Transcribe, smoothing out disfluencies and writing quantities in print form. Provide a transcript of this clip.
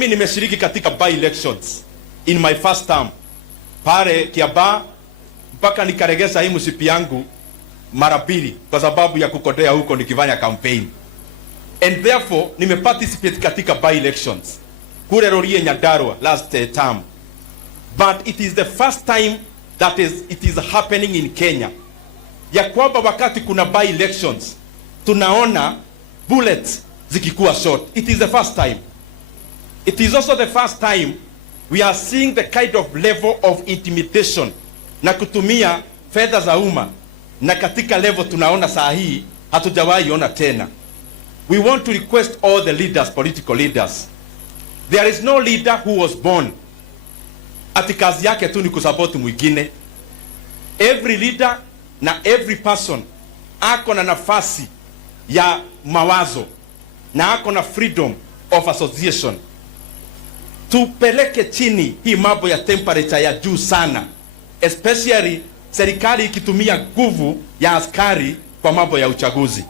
Mimi nimeshiriki katika by elections in my first term pale Kiambaa, mpaka nikaregeza hii msipi yangu mara mbili kwa sababu ya kukodea huko nikifanya campaign, and therefore nimeparticipate katika by elections kule Rorien Nyandarua last term, but it is the first time that it is happening in Kenya ya kwamba wakati kuna by elections tunaona bullets zikikuwa short. It is the first time. It is also the first time we are seeing the kind of level of intimidation na kutumia fedha za umma, na katika level tunaona saa hii hatujawahi ona tena. We want to request all the leaders, political leaders, there is no leader who was born ati kazi yake tu ni kusupport mwingine. Every leader na every person ako na nafasi ya mawazo na ako na freedom of association. Tupeleke chini hii mambo ya temperature ya juu sana, especially serikali ikitumia nguvu ya askari kwa mambo ya uchaguzi.